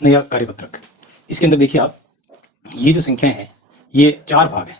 नया कार्यपत्रक। इसके अंदर देखिए आप, ये जो संख्याएं हैं ये 4 भाग है,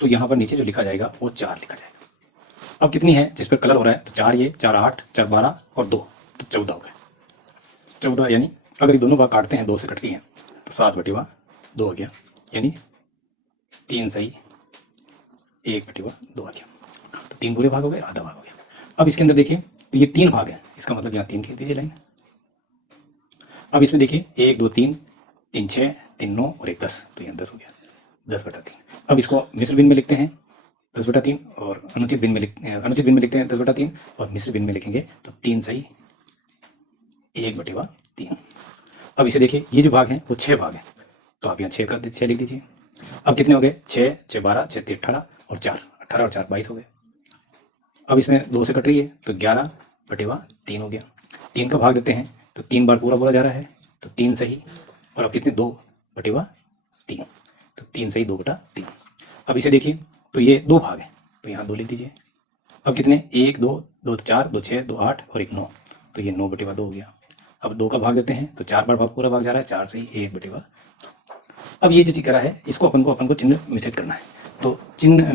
तो यहाँ पर नीचे जो लिखा जाएगा वो 4 लिखा जाएगा। अब कितनी है जिस पर कलर हो रहा है, तो 4 ये, 4 8, 4 12 और 2, तो 14 हो गया। 14 यानी अगर ये दोनों भाग काटते हैं, 2 से कटती हैं, तो 7/2 हो गया, यानी 3 सही 1/2 आ गया। तो 3 पूरे भाग हो गए, आधा भाग हो गया। अब इसके अंदर देखिए, तो ये 3 भाग है, इसका मतलब यहाँ 3 खींच दीजिए लाइन। अब इसमें देखिए 1 2 3, 3 6, 3 9 और 1 10, तो यहाँ 10 हो गया, 10/3। अब इसको मिश्र बिन में लिखते हैं 10/3, और अनुचित बिन में लिखते हैं 10/3, और मिश्र बिन में लिखेंगे तो 3 सही 1/3। अब इसे देखिए, ये जो भाग है वो 6 भाग है, तो आप यहाँ 6 लिख दीजिए। अब कितने हो गए, 6 6 12, 6 3 18 और 4, 18 और 4 22 हो गए। अब इसमें 2 से कट रही है, तो 11/3 हो गया। 3 का भाग देते हैं तो 3 बार पूरा जा रहा है, तो 3 सही, और अब कितने, 2/3, तो 3 सही 2/3। अब इसे देखिए, तो ये 2 भाग है, तो यहाँ 2 लिख दीजिए। अब कितने, 1 2 2 4 2 6 2 8 और 1 9, तो ये 9/2 हो गया। अब 2 का भाग देते हैं तो 4 बार भाग पूरा भाग जा रहा है, 4 सही 1/2। अब ये जो चीज करा है, इसको अपन को चिन्ह मिश्रित करना है। तो चिन्ह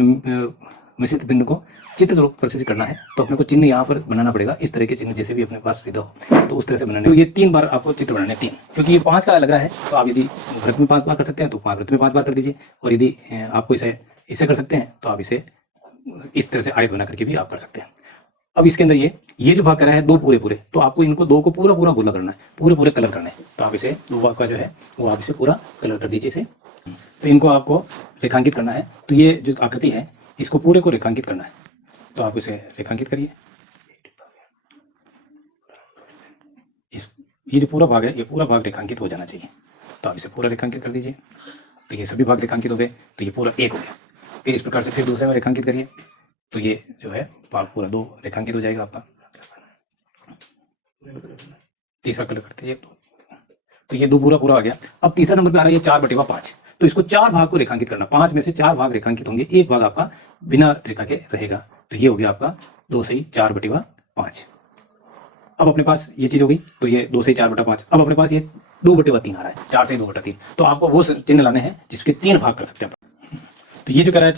मिश्रित बिंदु को चित्र रूप पर से करना है, तो अपने को चिन्ह यहाँ पर बनाना पड़ेगा। इस तरह के चिन्ह जैसे भी अपने पास सुविधा हो तो उस तरह से बनाने। तो ये 3 बार आपको चित्र बनाने, 3, क्योंकि ये 5 का लग रहा है, तो आप यदि वृत्त में 5 बार कर सकते हैं तो वृत्त में 5 बार कर दीजिए, और यदि आपको इसे कर सकते हैं तो आप इसे इस तरह से आयत बना करके भी आप कर सकते हैं। अब इसके अंदर ये जो भाग करा है 2 पूरे, तो आपको इनको 2 को पूरा गोला करना है, पूरे कलर करना है। तो आप इसे 2 भाग का जो है वो आप इसे पूरा कलर कर दीजिए इसे। तो इनको आपको रेखांकित करना है, तो ये जो आकृति है इसको पूरे को रेखांकित करना है, तो आप इसे रेखांकित करिए। ये जो पूरा भाग है, ये पूरा भाग रेखांकित हो जाना चाहिए, तो आप इसे पूरा रेखांकित कर दीजिए। तो ये सभी भाग रेखांकित हो गए, तो ये पूरा 1 हो गया। फिर इस प्रकार से फिर दूसरे में रेखांकित करिए, तो ये जो है भाग पूरा 2 रेखांकित हो जाएगा आपका। तीसरा कलर करते हैं, तो ये 2 पूरा आ गया। अब तीसरा नंबर पे आ रहा है 4/5, तो इसको 4 भाग को रेखांकित करना, 5 में से 4 भाग रेखांकित होंगे, 1 भाग आपका बिना रेखा के रहेगा, तो ये हो गया आपका 2 सही 4/5। अब अपने पास ये चीज हो गई, तो ये 2 से 4/5। अब अपने पास ये 2/3 आ रहा है, 4 से 2/3, तो आपको वो चिन्ह लाने हैं जिसके 3 भाग कर सकते हैं। तो ये जो कह रहा है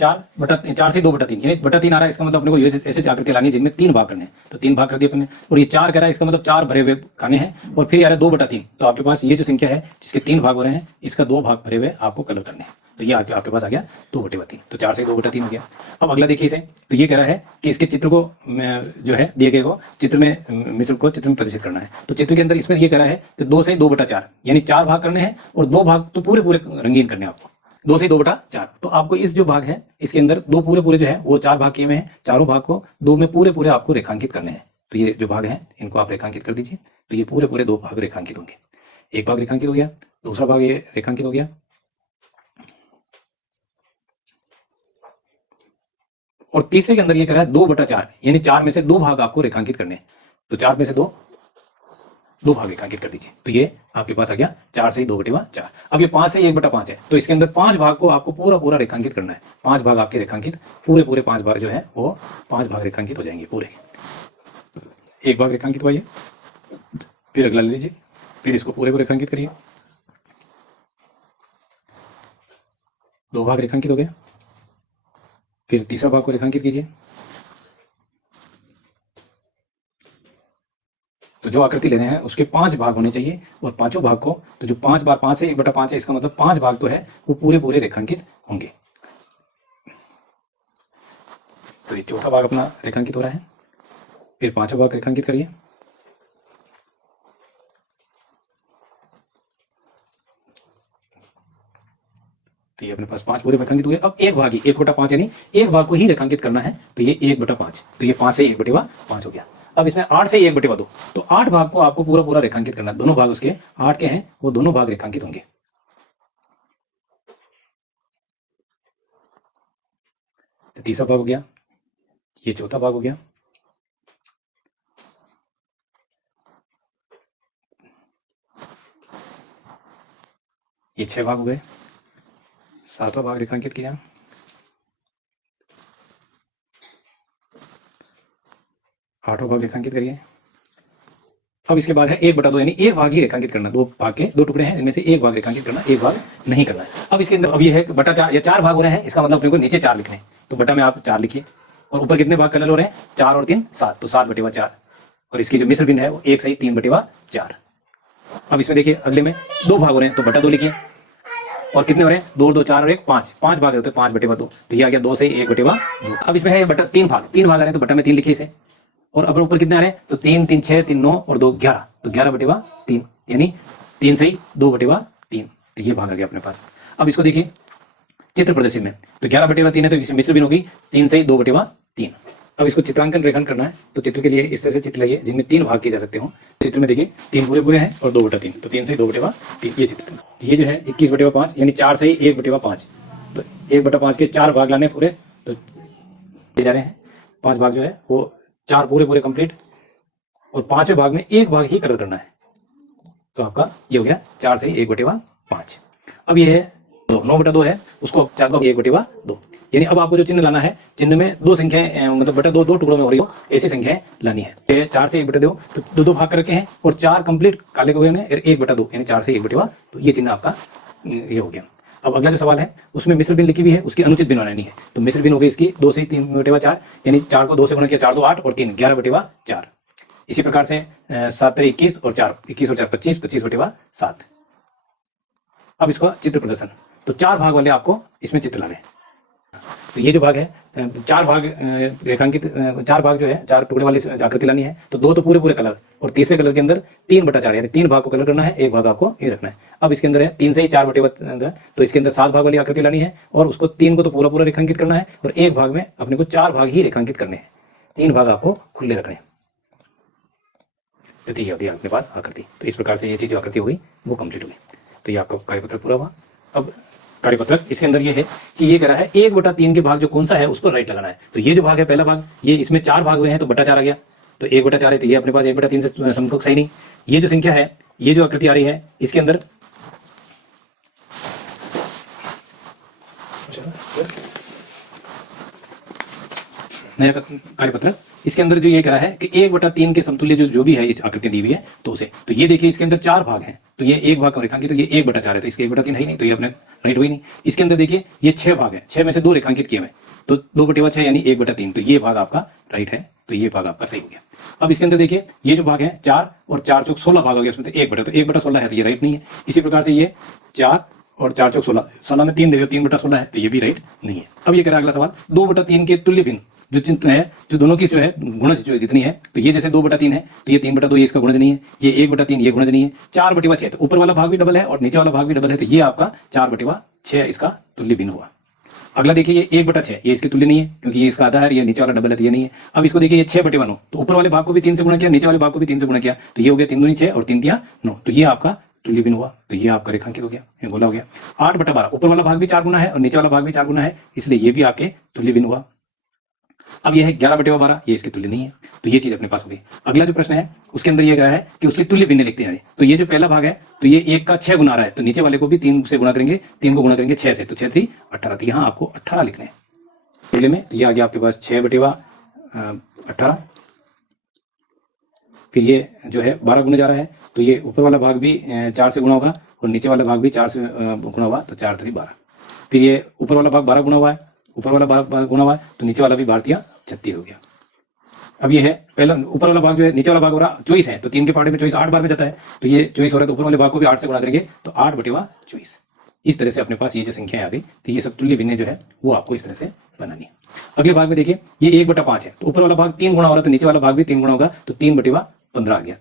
4 से 2/3, यानी 3 आ रहा है, इसका मतलब अपने को ऐसे आकृति लानी है जिनमें 3 भाग करने हैं, तो 3 भाग कर दिए अपने। और ये 4 कह रहा है, इसका मतलब 4 भरे हुए खाने हैं, और फिर यार 2/3, तो आपके पास ये जो संख्या है जिसके 3 भाग हो रहे हैं, इसका 2 भाग भरे हुए आपको कलर करने हैं, तो ये आपके पास आ गया 2/3, तो 4 से 2/3 हो गया। अब अगला देखिए इसे, तो ये कह रहा है कि इसके चित्र को जो है दिए गए को चित्र में मिश्र को चित्र में प्रदर्शित करना है। तो चित्र के अंदर इसमें ये कह रहा है कि 2 से 2/4, यानी 4 भाग करने हैं, और 2 भाग तो पूरे रंगीन करने हैं आपको, 2 से 2/4। तो आपको इस जो भाग है इसके अंदर 2 पूरे जो है वो 4 भाग किए हुए हैं, चारों भाग को 2 में पूरे आपको रेखांकित करने हैं। तो ये जो भाग है इनको आप रेखांकित कर दीजिए, तो ये पूरे 2 भाग रेखांकित होंगे। एक भाग रेखांकित हो गया, दूसरा भाग ये रेखांकित हो गया, और तीसरे के अंदर ये कह रहा है 2/4, यानी 4 में से 2 भाग आपको रेखांकित करने हैं, तो 4 में से 2 भाग रेखांकित कर दीजिए। तो ये आपके पास आ गया 4 से 2/4। अब ये 5 से 1/5 है, तो इसके अंदर 5 भाग को आपको पूरा रेखांकित करना है। 5 भाग आपके रेखांकित, पूरे 5 भाग जो है वो 5 भाग रेखांकित हो जाएंगे पूरे। एक भाग रेखांकित हुआ ये, फिर अगला ले लीजिए, फिर इसको पूरे को रेखांकित करिए, 2 भाग रेखांकित हो गया, फिर तीसरा भाग को रेखांकित कीजिए। तो जो आकृति ले रहे हैं उसके 5 भाग होने चाहिए, और पांचों भाग को, तो जो 5 बार 5 से 1/5 है, इसका मतलब 5 भाग तो है वो पूरे रेखांकित होंगे। तो ये चौथा भाग अपना रेखांकित हो रहा है, फिर 5वां भाग रेखांकित करिए, तो ये अपने पास 5 पूरे रेखांकित हुए। अब एक भाग ही 1/5, यानी एक भाग को ही रेखांकित करना है, तो ये 1/5, तो ये 5 से 1/5 हो गया। अब इसमें 8 से 1/2, तो 8 भाग को आपको पूरा रेखांकित करना है, दोनों भाग उसके 8 के हैं, वो दोनों भाग रेखांकित होंगे। तो तीसरा भाग हो गया, ये चौथा भाग हो गया, ये 6 भाग हो गए, 7वां भाग रेखांकित किया, 8वां भाग रेखांकित करिए। अब इसके बाद है 1/2, यानी एक भाग ही रेखांकित करना। दो भाग के दो टुकड़े हैं, इनमें से एक भाग रेखांकित करना, एक भाग नहीं करना है। अब इसके अंदर अब ये है बटा 4 या 4 भाग हो रहे हैं, इसका मतलब अपने को नीचे 4 लिखने हैं, तो बटा में आप 4 लिखिए, और ऊपर कितने भाग कलर हो रहे हैं, 4 और 3 7, तो 7/4। और इसकी जो मिश्र भिन्न है वो 1 सही 3/4। अब इसमें देखिए अगले में 2 भाग हो रहे हैं, तो बटा 2 लिखिए, और कितने हो रहे हैं, 2 और 2 4 और 1 5, 5 भाग होते हैं, 5/2, तो ये आ गया 2 सही 1/2। अब इसमें है बटा 3 भाग, 3 भाग आ रहे हैं, तो बटा में 3 लिखिए इसे, और अब ऊपर कितने आ रहे हैं, तो 3 3 6 3 9 और 2 11, तो 11/3, यानी 3 सही 2/3, तो ये भाग आ गया अपने पास। अब इसको देखिए चित्र प्रदर्शित में, तो 11/3 है, तो इसमें मिश्र भिन्न होगी 3 सही 2/3। अब इसको चित्रांकन रेखन करना है, तो चित्र के लिए इस तरह से चित्र लाइए जिनमें 3 भाग किए जा सकते हो। चित्र में देखिए 3 पूरे हैं और 2/3, तो 3 सही 2/3, ये चित्र। ये जो है 21/5, यानी 4 सही 1/5, तो 1/5 के 4 भाग लाने पूरे, तो ले जा रहे हैं 5 भाग जो है वो 4 पूरे कंप्लीट, और 5वें भाग में एक भाग ही कलर करना है, तो आपका ये हो गया 4 सही 1/5। अब ये है 9/2 है, उसको 4 को 1/2, यानी अब आपको जो चिन्ह लाना है, चिन्ह में 2 संख्याएं, मतलब बटा 2 टुकड़ों में हो रही हो ऐसी संख्याएं लानी है। 4 से 1/2, तो 2 भाग कर रखे हैं, और 4 कंप्लीट काले को गए 1/2, यानी 4 से 1/2, तो ये चिन्ह आपका ये हो गया। अब अगला जो सवाल है उसमें मिश्र भिन्न लिखी हुई है, उसकी अनुचित भिन्न बनानी है, तो मिश्र भिन्न हो गई इसकी 2 से 3/4, यानी 4 को 2 से गुणा किया 4 2 8 और 3 11/4। इसी प्रकार से 7 21 और 4 21 और 4 25 25/7। अब इसका चित्र प्रदर्शन, तो 4 भाग वाले आपको इसमें चित्र लाने हैं। तो ये जो भाग है 4 भाग रेखांकित, 4 भाग जो है 4 टुकड़े वाली आकृति लानी है, तो 2 तो पूरे कलर, और तीसरे कलर के अंदर 3/4, यानी 3 भाग को कलर करना है, एक भाग आपको ये रखना है। अब इसके अंदर है 3 से ही 4/4, तो इसके अंदर 7 भाग वाली आकृति लानी है, और उसको 3 को तो पूरा रेखांकित करना है, और एक भाग में अपने को 4 भाग ही रेखांकित करने हैं, 3 भाग आपको खुले रखने हैं। तो ये होती है अपने पास आकृति। तो इस प्रकार से ये चीज जो आकृति होगी वो कंप्लीट होगी। तो ये आपका कार्यपत्र पूरा हुआ। अब कार्यपत्रक इसके अंदर ये है कि ये कह रहा है 1/3 के भाग जो कौन सा है उस पर राइट लगाना है। तो ये जो भाग है पहला भाग, ये इसमें 4 भाग हुए हैं, तो बटा 4 आ गया, तो 1/4 है, तो ये अपने पास 1/3 से समकक्ष है नहीं। ये जो संख्या है, ये जो आकृति आ रही है, इसके अंदर नया कार्यपत्रक, इसके अंदर जो ये कह रहा है कि 1/3 के समतुल्य जो भी है ये आकृति दी हुई है, तो उसे, तो ये देखिए इसके अंदर 4 भाग हैं, तो ये एक भाग का रेखांकित, तो ये 1/4 है, तो इसके 1/3 है ही नहीं, तो ये अपने राइट हुई नहीं। इसके अंदर देखिए ये 6 भाग है, 6 में से 2 रेखांकित किए हुए, तो 2/6 यानी 1/3, तो ये भाग आपका राइट है, तो ये भाग आपका सही हो गया। अब इसके अंदर देखिए ये जो भाग है 4 और 4 चौक 16 भाग हो गया, उसमें तो 1/16 है, तो ये राइट नहीं है। इसी प्रकार से ये 4 और 4 चौक 16, 16 में 3 देखो 3/16 है, तो ये भी राइट नहीं है। अब ये कह रहा है अगला सवाल 2/3 के तुल्य भिन्न जो चिन्ह है, जो दोनों की जो है गुणज जो जितनी है, तो ये जैसे 2/3 है, तो ये 3/2 ये इसका गुणज नहीं है, ये 1/3 ये गुणज नहीं है, 4/6, तो ऊपर वाला भाग भी डबल है और नीचे वाला भाग भी डबल है, तो ये आपका 4/6 इसका तुल्य भिन्न हुआ। अगला देखिए ये 1/6, ये इसके तुल्य नहीं है, क्योंकि ये इसका आधा है, ये नीचे वाला डबल है, तो ये नहीं है। अब इसको देखिए ये 6/9, तो ऊपर वाले भाग को भी 3 से गुणा किया, नीचे वाले भाग को भी 3 से गुणा किया, तो ये हो गया 3 दूनी 6 और 3 तिया 9, तो ये आपका तुल्य भिन्न हुआ, तो ये आपका रेखांकित हो गया, ये गोला हो गया। 8/12, ऊपर वाला भाग भी 4 गुना है और नीचे वाला भाग भी 4 गुना है, इसलिए ये भी आपके तुल्य भिन्न हुआ। अब ये है 11/12, ये इसके तुल्य नहीं है, तो ये चीज अपने पास होगी। अगला जो प्रश्न है उसके अंदर ये कहा है कि उसके तुल्य भिन्न लिखते हैं, तो ये जो पहला भाग है, तो ये 1 का 6 गुना आ रहा है, तो नीचे वाले को भी 3 से गुणा करेंगे, 3 को गुणा करेंगे 6 से, तो 6 3 18, तो यहाँ आपको 18 लिखने हैं पहले में, तो ये आ गया आपके पास 6/18। फिर ये जो है 12 गुना जा रहा है, तो ये ऊपर वाला भाग भी 4 से गुणा होगा और नीचे वाला भाग भी 4 से गुणा हुआ, तो 4 3 12। फिर ये ऊपर वाला भाग 12 गुना हुआ है, ऊपर वाला भाग गुणा हुआ है, तो नीचे वाला भी 12 36 हो गया। अब ये है पहला ऊपर वाला भाग जो है, नीचे वाला भाग हो रहा 24 है, तो 3 के पहाड़े में 24 8 बार में जाता है, तो ये 24 हो रहा है, तो ऊपर वाले भाग को भी 8 से गुणा करेंगे, तो 8/24। इस तरह से अपने पास ये जो संख्या आ गई, तो ये सब तुल्य भिन्न जो है वो आपको इस तरह से बनानी है। अगले भाग में देखिए ये 1/5 है, तो ऊपर वाला भाग 3 गुणा हो रहा है, तो नीचे वाला भाग भी 3 गुणा होगा, तो 3/15 आ गया।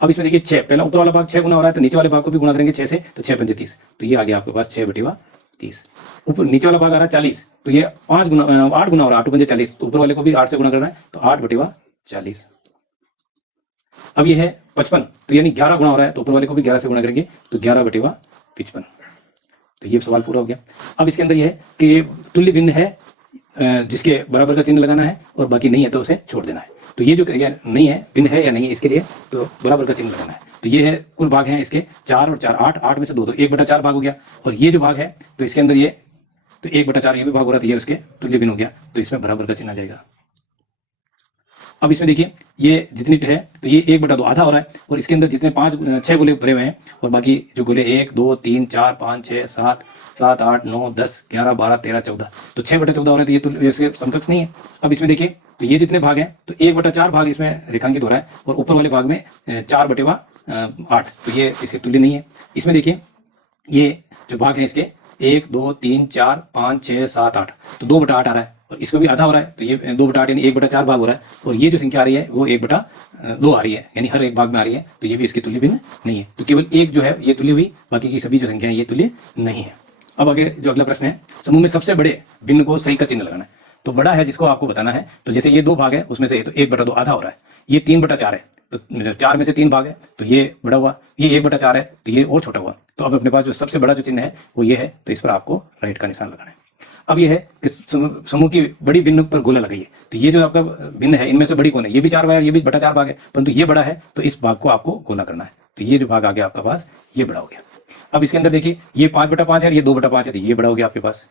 अब इसमें देखिए 6, पहला ऊपर वाला भाग 6 गुना हो रहा है, तो नीचे वाले भाग को भी गुणा करेंगे 6 से, तो 6 पंजे 30, तो ये आ गया आपके पास 6/30। ऊपर नीचे वाला भाग आ रहा है 40, तो ये 8 गुना हो रहा है, 8 पंजे 40, तो ऊपर वाले को भी 8 से गुणा करना है, तो 8/40। अब ये है 55, तो यानी 11 गुना हो रहा है, तो ऊपर वाले को भी 11 से गुणा करेंगे, तो 11/55, तो ये सवाल पूरा हो गया। अब इसके अंदर ये है कि ये तुल्य भिन्न है जिसके बराबर का चिन्ह लगाना है, और बाकी नहीं है तो उसे छोड़ देना है। तो ये जो नहीं है, भिन्न है या नहीं है, इसके लिए तो बराबर का चिन्ह लगाना है। तो ये है कुल भाग हैं इसके 4 और 4 8, 8 में से 2, तो 1/4 भाग हो गया। और ये जो भाग है तो इसके अंदर ये तो 1/4 ये भी भाग हो रहा था, ये उसके तुल्य भिन्न हो गया, तो इसमें बराबर का चिन्ह आ जाएगा। अब इसमें देखिए ये जितनी है तो ये 1/2 आधा हो रहा है, और इसके अंदर जितने 6 गोले भरे हुए हैं, और बाकी जो गोले 1 2 3 4 5 6 7 7 8 9 10 11 12 13 14, तो 6/14 हो रहा है, तो ये तो इसके समकक्ष नहीं है। अब इसमें देखिए तो ये जितने भाग हैं तो 1/4 भाग इसमें रेखांकित हो रहा है, और ऊपर वाले भाग में 4/8, तो ये इसके तुल्य नहीं है। इसमें देखिए ये जो भाग है इसके 1 2 3 4 5 6 7 8, तो 2/8 आ रहा है, और इसको भी आधा हो रहा है, तो ये 2/8 यानी 1/4 भाग हो रहा है, और ये जो संख्या आ रही है वो 1/2 आ रही है, यानी हर एक भाग में आ रही है, तो ये भी इसके तुल्य भिन्न नहीं है। तो केवल एक जो है ये तुल्य हुई, बाकी की सभी जो संख्या है ये तुल्य नहीं है। अब आगे जो अगला प्रश्न है, समूह में सबसे बड़े भिन्न को सही का चिन्ह लगाना है। तो बड़ा है जिसको आपको बताना है, तो जैसे ये 2 भाग है उसमें से तो 1/2 आधा हो रहा है, ये 3/4 है, तो 4 में से 3 भाग है तो ये बड़ा हुआ, ये 1/4 है तो ये और छोटा हुआ। तो अब अपने पास जो सबसे बड़ा जो चिन्ह है वो ये है, तो इस पर आपको राइट का निशान लगाना है। अब ये है कि समूह की बड़ी भिन्न पर गोला लगाइए, तो ये जो आपका भिन्न है इनमें से बड़ी कौन है, ये भी 4 भाग है, ये भी 4 भाग है, परंतु ये बड़ा है, तो इस भाग को आपको गोला करना है। तो ये जो भाग आ गया आपका पास ये बड़ा हो गया। अब इसके अंदर देखिए ये 5/5 है, ये 2/5 है, तो ये बड़ा हो गया आपके पास।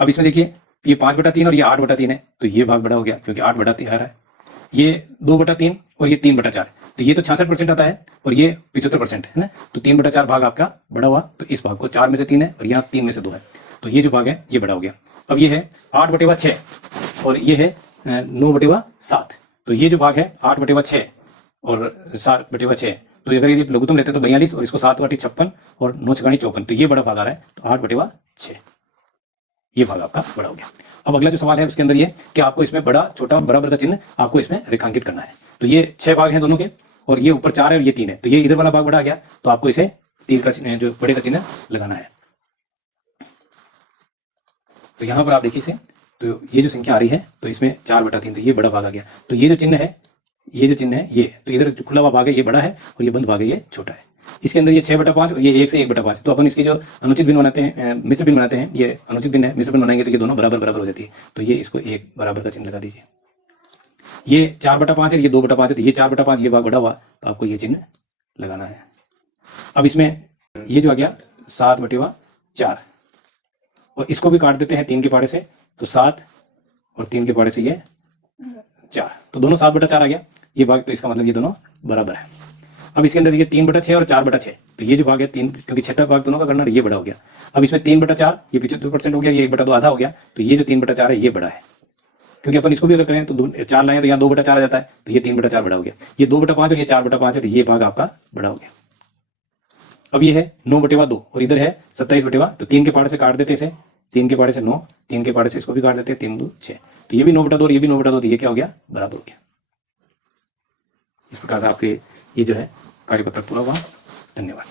अब इसमें देखिए ये 5/3 और ये 8/3 है, तो ये भाग बड़ा हो गया क्योंकि 8/3 आ रहा है। ये 2/3 और ये 3/4, तो ये तो 66% आता है और ये 75% है ना, तो 3/4 भाग आपका बड़ा हुआ। तो इस भाग को 4 में से 3 है और यहाँ 3 में से 2 है, तो ये जो भाग है ये बड़ा हो गया। अब ये है 8/6 और ये है 9/7, तो ये जो भाग है 8/6 और 7/6, तो अगर ये लघुत्तम रहते तो 42 और इसको 7/56 और 9×6 54, तो ये बड़ा भाग आ रहा है, तो 8/6 ये भाग आपका बड़ा हो गया। अब अगला जो सवाल है उसके अंदर ये कि आपको इसमें बड़ा छोटा बराबर का चिन्ह आपको इसमें रेखांकित करना है। तो ये 6 भाग हैं दोनों के, और ये ऊपर 4 है और ये 3 है, तो ये इधर वाला भाग बड़ा आ गया, तो आपको इसे तीर का जो बड़े का चिन्ह लगाना है। तो यहाँ पर आप देखिए इसे, तो ये जो संख्या आ रही है तो इसमें 4/3, तो ये बड़ा भाग आ गया। तो ये जो चिन्ह है ये, तो इधर जो खुला हुआ भाग है ये बड़ा है और ये बंद भाग है ये छोटा है। इसके अंदर ये 6/5 और ये 1 से 1/5, तो अपन इसकी जो अनुचित भिन्न बनाते हैं, मिश्र भिन्न बनाते हैं, ये अनुचित भिन्न है, मिश्र भिन्न बनाएंगे तो ये दोनों बराबर बराबर हो जाती है, तो ये इसको एक बराबर का चिन्ह लगा दीजिए। ये 4/5 है, ये 2/5 है, तो ये 4/5 ये भाग बड़ा हुआ, तो आपको ये चिन्ह लगाना है। अब इसमें ये जो आ गया 7/4, और इसको भी काट देते हैं 3 के पाड़े से, तो 7 और 3 के पाड़े से ये 4, तो दोनों 7/4 आ गया ये भाग, तो इसका मतलब ये दोनों बराबर है। अब इसके अंदर ये 3/6 और 4/6, तो ये जो भाग है 3, क्योंकि छठा भाग दोनों का करना ये बड़ा हो गया। अब इसमें 3/4 ये 75% हो गया, ये 1/2 आधा हो गया, तो ये जो 3/4 है ये बड़ा है, क्योंकि अपन इसको भी अगर करें तो 4 लाएं तो यहाँ 2/4 आ जाता है, तो ये 3/4 बड़ा हो गया। ये 2/5 और ये 4/5 है, तो ये भाग आपका बड़ा हो गया। अब ये है 9/2 और इधर है 27/2, तो 3 के पाड़े से काट देते इसे, 3 के पाड़े से 9, 3 के पाड़े से इसको भी काट देते हैं, 3 2 6, तो ये भी 9/2 और ये भी 9/2, तो ये क्या हो गया बराबर हो गया। इस प्रकार से आपके ये जो है कार्यपत्र पूरा हुआ। धन्यवाद।